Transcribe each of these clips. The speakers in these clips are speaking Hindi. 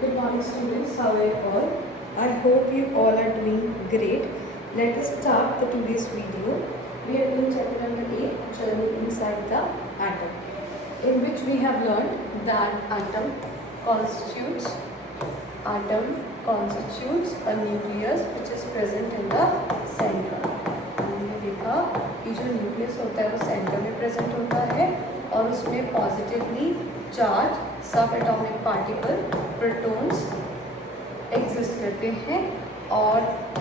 Good morning students, how are you all? I hope you all are doing great. Let us start the today's video. We are doing chapter number 8, Journey Inside the Atom, in which we have learned that atom constitutes a nucleus which is present in the center. हमने देखा कि जो न्यूक्लियस होता है वो सेंटर में प्रेजेंट होता है और उसमें पॉजिटिवली चार्ज सब एटॉमिक पार्टिकल प्रोटॉन्स एग्जिस्ट करते हैं और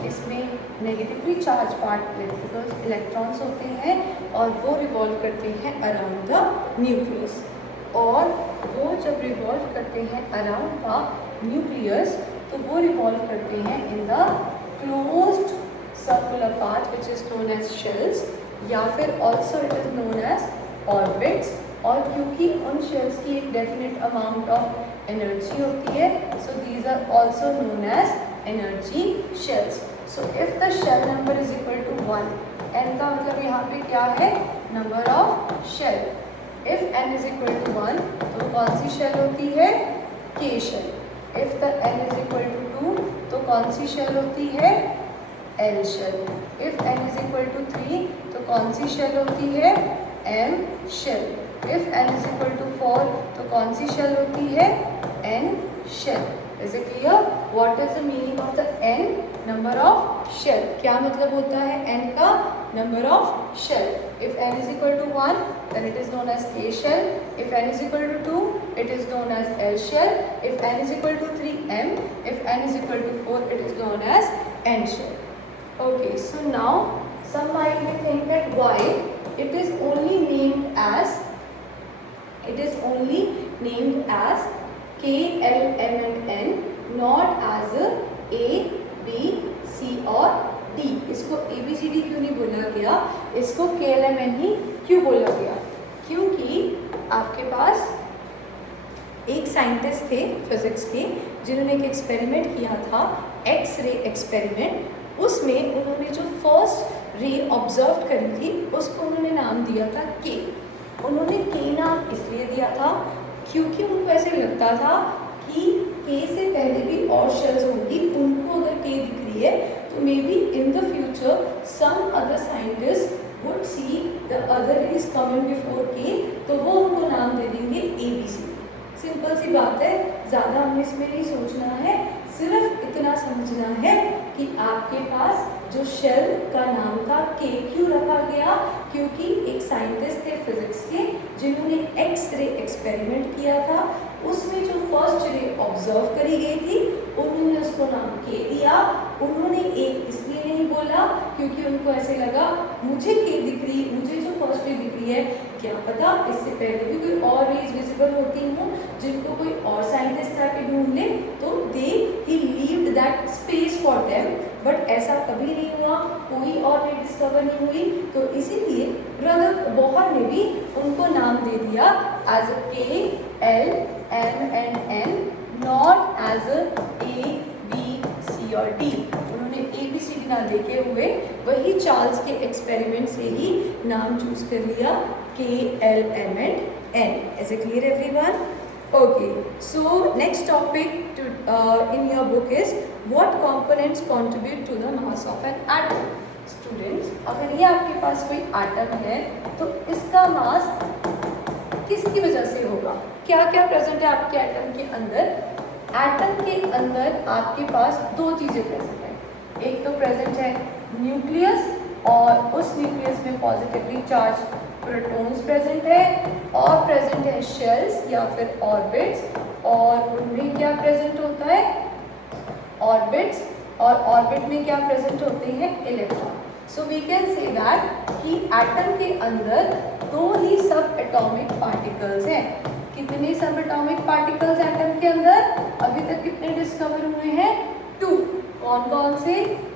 इसमें नेगेटिवली चार्ज पार्टिकल्स इलेक्ट्रॉन्स होते हैं और वो रिवॉल्व करते हैं अराउंड द न्यूक्लियस। और वो जब रिवॉल्व करते हैं अराउंड द न्यूक्लियस तो वो रिवॉल्व करते हैं in the closed circular path which is known as shells या फिर also it is known as orbits. और क्योंकि उन शेल्स की एक डेफिनेट अमाउंट ऑफ एनर्जी होती है so these are also known as energy shells. So if the shell number is equal to 1, n का मतलब यहाँ पे क्या है, number of shell. If n is equal to 1 तो कौन सी शेल होती है, K shell. If the n is equal to 2 तो कौन सी शेल होती है, L shell. If n is equal to 3 तो कौन सी शेल होती है, M shell. If n is equal to 4 तो कौन सी शेल होती है, n shell. Is it clear? What is the meaning of the n, number of shell. क्या मतलब होता है n का, number of shell. If n is equal to 1 then it is known as k shell. if n is equal to 2 it is known as l shell. if n is equal to 3, m. if n is equal to 4 it is known as n shell. Okay, so now some might be think that why it is only named as K, L, M and N, not as A, B, C और D। इसको A, B, C, D क्यों नहीं बोला गया, इसको K, L, M, N ही क्यों बोला गया? क्योंकि आपके पास एक साइंटिस्ट थे फिजिक्स के जिन्होंने एक एक्सपेरिमेंट किया था, एक्स रे एक्सपेरिमेंट। उसमें उन्होंने जो फर्स्ट रे ऑब्जर्व करी थी उसको उन्होंने नाम दिया था के। उन्होंने के नाम इसलिए दिया था क्योंकि उनको ऐसे लगता था कि के से पहले भी और शेल्स होंगी, उनको अगर के दिख रही है तो maybe in the future some other scientist would see the other rays coming before K, तो वो उनको नाम दे देंगे ए बी सी। सिंपल सी बात है, ज़्यादा हमें इसमें नहीं सोचना है, सिर्फ इतना समझना है कि आपके पास जो शेल का नाम था के क्यों रखा गया, क्योंकि एक साइंटिस्ट थे फिजिक्स के जिन्होंने एक्स रे एक्सपेरिमेंट किया था। उसमें जो फर्स्ट रे ऑब्जर्व करी गई थी उन्होंने उसको नाम के दिया। उन्होंने एक इसलिए नहीं बोला क्योंकि उनको ऐसे लगा मुझे के दिख रही, मुझे जो फर्स्ट रे दिख रही है, क्या पता इससे पहले भी कोई और रेज विजिबल होती हूँ जिनको कोई और साइंटिस्ट आके ढूंढ ले, तो दे ही leaved that space for them. But ऐसा कभी नहीं हुआ, कोई और रे डिस्कवर नहीं हुई, तो इसीलिए ब्रदर बोहर ने भी उनको नाम दे दिया as K, L, M and N, not as A, B, C और डी। उन्होंने ए बी सी डी ना देखे हुए वही चार्ल्स के एक्सपेरिमेंट से ही नाम चूज कर लिया K, L, M and N. Is it clear everyone? Okay, so next topic in your book is what components contribute to the mass of an atom. Students, अगर ये आपके पास कोई एटम है तो इसका मास किसकी वजह से होगा? क्या क्या प्रेजेंट है आपके एटम के अंदर? एटम के अंदर आपके पास दो चीज़ें प्रेजेंट है। एक तो प्रेजेंट है न्यूक्लियस और उस न्यूक्लियस में पॉजिटिवली चार्ज प्रोटॉन्स प्रेजेंट है, और प्रेजेंट है शेल्स या फिर ऑर्बिट्स, और उनमें क्या प्रेजेंट होता है, ऑर्बिट्स, और ऑर्बिट में क्या प्रेजेंट होते हैं, electron. So we can say that कि एटम के अंदर दो ही सब एटॉमिक पार्टिकल्स हैं। कितने सब एटॉमिक पार्टिकल्स एटम के अंदर? अभी तक कितने डिस्कवर हुए हैं? 2। कौन कौन से?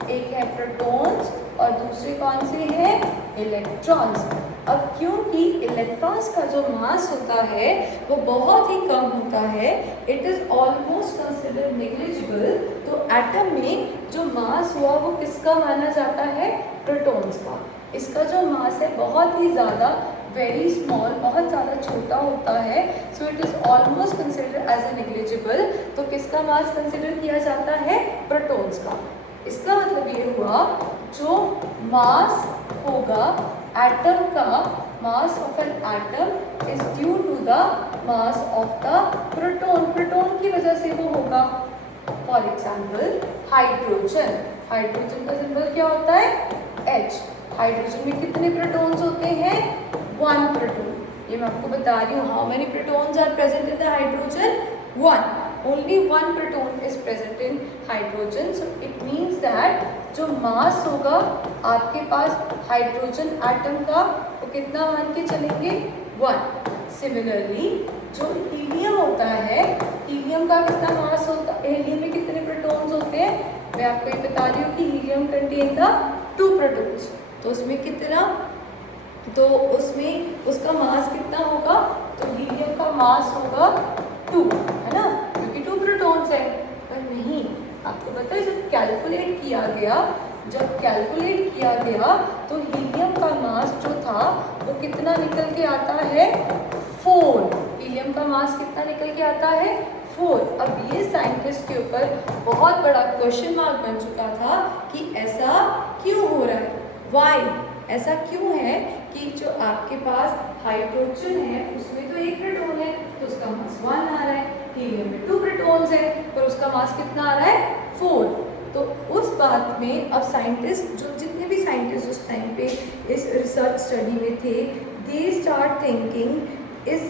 एक है प्रोटॉन्स और दूसरे कौन से हैं, इलेक्ट्रॉन्स। अब क्योंकि इलेक्ट्रॉन्स का जो मास होता है वो बहुत ही कम होता है, it is almost consider negligible, तो एटम में जो मास हुआ वो किसका माना जाता है, प्रोटॉन्स का। इसका जो मास है बहुत ही ज़्यादा वेरी स्मॉल, बहुत ज़्यादा छोटा होता है, so it is almost consider as a negligible. तो किसका मास कंसिडर किया जाता है? प्रोटॉन्स का। इसका मतलब ये हुआ जो मास होगा एटम का, mass of an atom is due to the mass of the proton. Proton की वजह से वो होगा। फॉर एग्जाम्पल हाइड्रोजन, हाइड्रोजन का सिंबल क्या होता है? H। हाइड्रोजन में कितने प्रोटॉन्स होते हैं? 1 प्रोटॉन। ये मैं आपको बता रही हूँ। How many protons are present in the hydrogen? 1। Only 1 proton is present in hydrogen. So it means that जो मास होगा आपके पास हाइड्रोजन एटम का, वो कितना मान के चलेंगे? 1। सिमिलरली जो हीलियम होता है, हीलियम का कितना मास होता है? हीलियम में कितने प्रोटॉन्स होते हैं? मैं आपको ये बता रही हूँ कि हीलियम कंटेन द 2 प्रोटॉन्स। तो उसमें कितना, तो उसमें उसका मास कितना होगा? तो हीलियम का मास होगा 2, है ना, क्योंकि 2 प्रोटॉन्स है। पर नहीं, आपको पता है जब कैलकुलेट किया गया तो हीलियम का मास जो था वो कितना निकल के आता है? 4। हीलियम का मास कितना निकल के आता है? 4। अब ये साइंटिस्ट के ऊपर बहुत बड़ा क्वेश्चन मार्क बन चुका था कि ऐसा क्यों हो रहा है, वाई, ऐसा क्यों है कि जो आपके पास हाइड्रोजन है उसमें तो 1 प्रोटॉन है तो उसका मास 1 आ रहा है, हीलियम में 2 प्रोटॉन्स है पर उसका मास कितना आ रहा है? 4। तो उस बात में अब साइंटिस्ट, जो जितने भी साइंटिस्ट उस टाइम पे इस रिसर्च स्टडी में थे, they start thinking is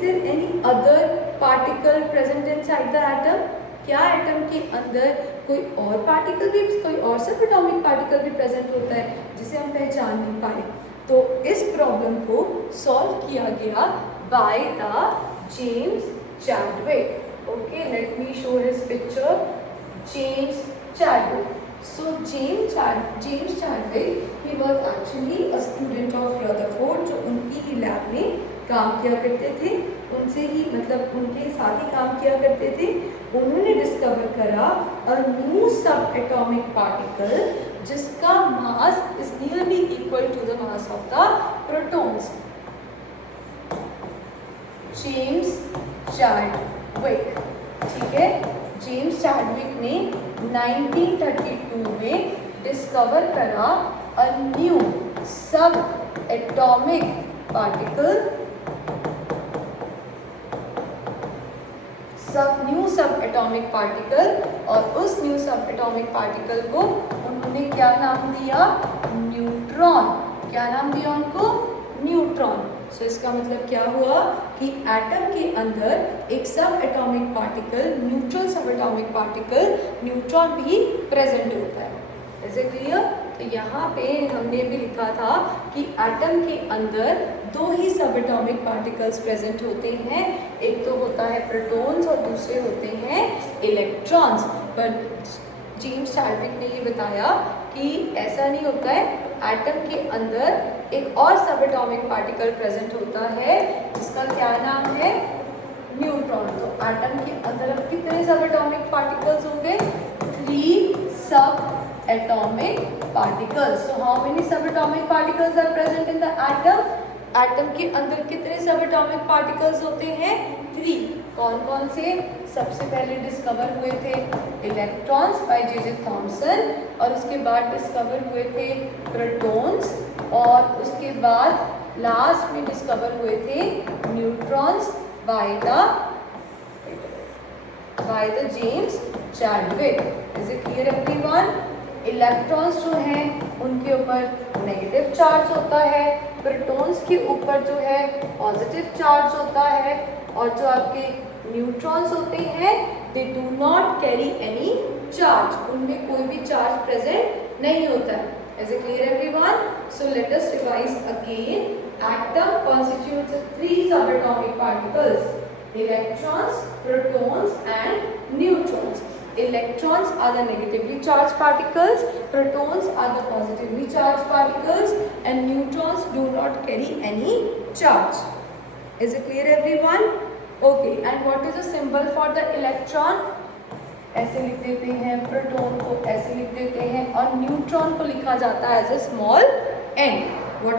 there any other particle present inside the atom? क्या एटम के अंदर कोई और पार्टिकल भी, कोई और सब एटॉमिक पार्टिकल भी प्रेजेंट होता है जिसे हम पहचान नहीं पाए? तो इस प्रॉब्लम को सॉल्व किया गया by the James Chadwick. Okay, let me show his picture. James Chadwick. So James Chadwick, he was actually a student of Rutherford, जो उनकी ही लैब में काम किया करते थे, उनसे ही मतलब उनके साथ ही काम किया करते थे। उन्होंने डिस्कवर करा a new subatomic particle जिसका मास is nearly equal to the mass of the protons। James Chadwick, ठीक है, जेम्स चैडविक ने 1932 में डिस्कवर करा अ न्यू सब एटॉमिक पार्टिकल, न्यू सब एटॉमिक पार्टिकल, और उस न्यू सब एटॉमिक पार्टिकल को उन्होंने क्या नाम दिया? न्यूट्रॉन। क्या नाम दिया उनको? न्यूट्रॉन। सो इसका मतलब क्या हुआ कि एटम के अंदर एक सब एटॉमिक पार्टिकल, न्यूट्रल सब एटॉमिक पार्टिकल, न्यूट्रॉन भी प्रेजेंट होता है। Is it clear? तो यहाँ पे हमने भी लिखा था कि एटम के अंदर 2 ही सब एटॉमिक पार्टिकल्स प्रेजेंट होते हैं, एक तो होता है प्रोटॉन्स और दूसरे होते हैं इलेक्ट्रॉन्स। पर जेम्स चैडविक ने ये बताया कि ऐसा नहीं होता है, एटम के अंदर एक और सब एटॉमिक पार्टिकल प्रेजेंट होता है जिसका क्या नाम है? न्यूट्रॉन। तो एटम के अंदर अब कितने सब एटॉमिक पार्टिकल्स होंगे? 3 subatomic particles. So how many subatomic particles are present in the atom? Atom के अंदर कितने सब एटॉमिक पार्टिकल्स होते हैं? 3। कौन कौन से? सबसे पहले डिस्कवर हुए थे इलेक्ट्रॉन्स बाय जे थॉमसन, और उसके बाद डिस्कवर हुए थे प्रोटॉन्स, और उसके बाद लास्ट में डिस्कवर हुए थे neutrons by the James Chadwick. Is it clear everyone? Electrons जो हैं उनके ऊपर नेगेटिव चार्ज होता है, प्रोटॉन्स के ऊपर जो है पॉजिटिव चार्ज होता है, और जो आपके न्यूट्रॉन्स होते हैं they do not carry any charge, उनमें कोई भी चार्ज प्रेजेंट नहीं होता है। Is it clear everyone? So let us revise again. Atom constitutes 3 subatomic particles: electrons, protons and neutrons. Electrons are the negatively charged particles, protons are the positively charged particles, and neutrons do not carry any charge. Is it clear everyone? Okay, and what is the symbol for the electron? ऐसे लिख देते हैं, प्रोटॉन को ऐसे लिख देते हैं, और न्यूट्रॉन को लिखा जाता है एज ए स्मॉल n।